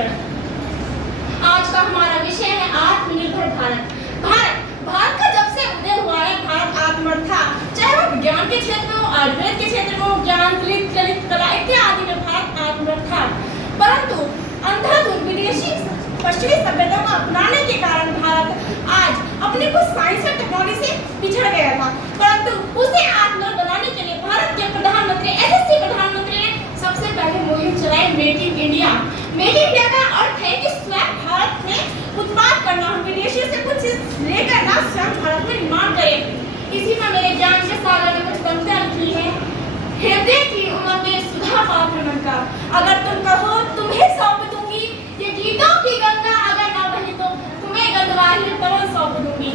शिक्षण। आज का हमारा विषय है आत्मनिर्भर भारत। भारत का जब से उदय हुआ है, भारत आत्मनिर्भर था। चाहे वो विज्ञान के क्षेत्र में हो, आयुर्वेद के क्षेत्र में हो, ज्ञान, ललित कला इत्यादि में भारत आत्मनिर्भर था। परंतु अंधाधुंध विदेशी पश्चिमी सभ्यता को अपनाने के कारण भारत आज अपने कुछ साइंस और टेक्नोलॉजी से पिछड़ गया था। परंतु उसे आत्मनिर्भर बनाने के लिए भारत के प्रधानमंत्री, यशस्वी प्रधानमंत्री ने सबसे पहले मुहिम चलाई make in India. Make in India का अर्थ है कि स्वयं भारत में उत्पाद करना, हम विदेशियों से कुछ लेकर ना स्वयं भारत में निर्माण करें। इसी में मेरे ज्ञान के सागर में कुछ कविता लिखी है। हृदय की उमंग में सुधा पात्र मन का, अगर तुम कहो तुम्हें सौंप दूंगी ये गीतों की गंगा, अगर ना बही तो तुम्हें गंगवाही पवन सौंप दूंगी।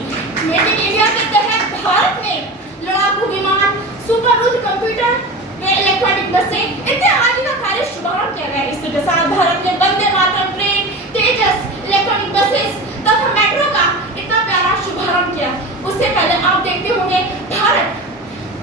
मेक इन इंडिया के तहत भारत में लड़ाकू विमान, सुपर युद्ध कंप्यूटर, इलेक्ट्रॉनिक बसें इत्यादि का कार्य शुभारंभ किया गया। इसी के साथ भारत ने वंदे मातरम ट्रेन, तेजस, इलेक्ट्रॉनिक बसेस तथा मेट्रो का इतना प्यारा शुभारंभ किया। उससे पहले आप देखते होंगे भारत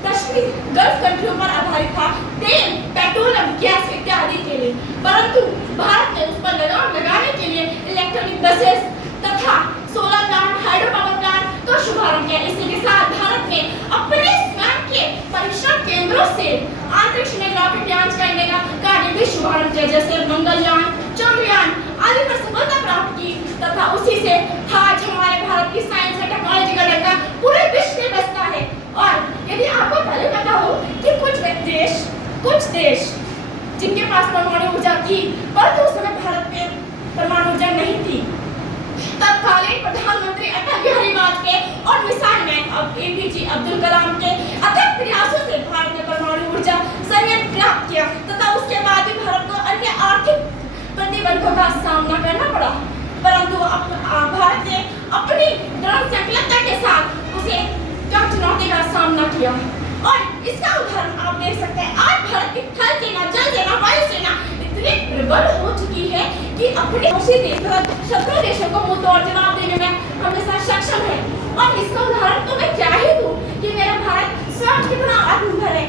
पश्चिमी गल्फ कंट्रियों पर आधारित था, तेल, पेट्रोलियम, गैस इत्यादि के लिए। परंतु भारत ने उस पर लगाम लगाने के लिए इलेक्ट्रॉनिक बसेस तथा solar plant, hydro power plant का शुभारंभ किया। इसी के साथ भारत ने अपने स्वयं के परीक्षण केंद्रों से अंतरिक्ष में रॉकेट लॉन्च करने का कार्य भी शुभारंभ किया, जैसे मंगलयान, चंद्रयान आदि पर सफलता प्राप्त की। तथा उसी से आज हमारे भारत की साइंस और टेक्नोलॉजी का डंका पूरे विश्व में बजता है। और यदि आपको पहले पता हो कि कुछ देश जिनके पास परमाणु ऊर्जा थी, परंतु उस समय भारत में परमाणु ऊर्जा नहीं थी, तत्कालीन प्रधानमंत्री अटल बिहारी वाजपेयी और missile man APJ Abdul Kalam के अथक प्रयासों से भारत ने परमाणु ऊर्जा संयंत्र प्राप्त किया। तथा उसके बाद भी भारत को अन्य आर्थिक प्रतिबंधों का सामना करना पड़ा। परंतु भारत ने अपनी दृढ़ संकल्पना के साथ उसे चुनौती का सामना किया। और इसका उदाहरण आप देख सकते हैं। आज भारत की थल सेना, जल सेना, वायु सेना इतनी प्रबल हो चुकी है कि अपने शत्रु देशों को मुंह तोड़ जवाब देने में हमेशा सक्षम है। और इसका उदाहरण तो मैं क्या ही दूं कि मेरा भारत स्वयं कितना आत्मनिर्भर है,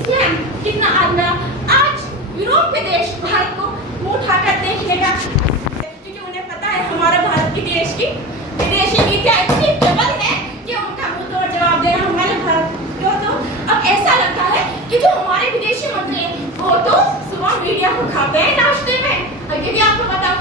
स्वयं कितना आत्मनिर्भर। आज यूरोप के देश भारत को मुंह उठाकर देख लेगा, क्योंकि उन्हें पता है हमारा भारत की देश की विदेशी नीतियां इतनी प्रबल है कि उनका मुंह तोड़ जवाब देना हमारे भारत को तो अब ऐसा लगता है कि जो हमारे विदेशी मंत्री हैं वो तो सुबह मीडिया को खाते हैं नाश्ते में। और यदि आपको बताओ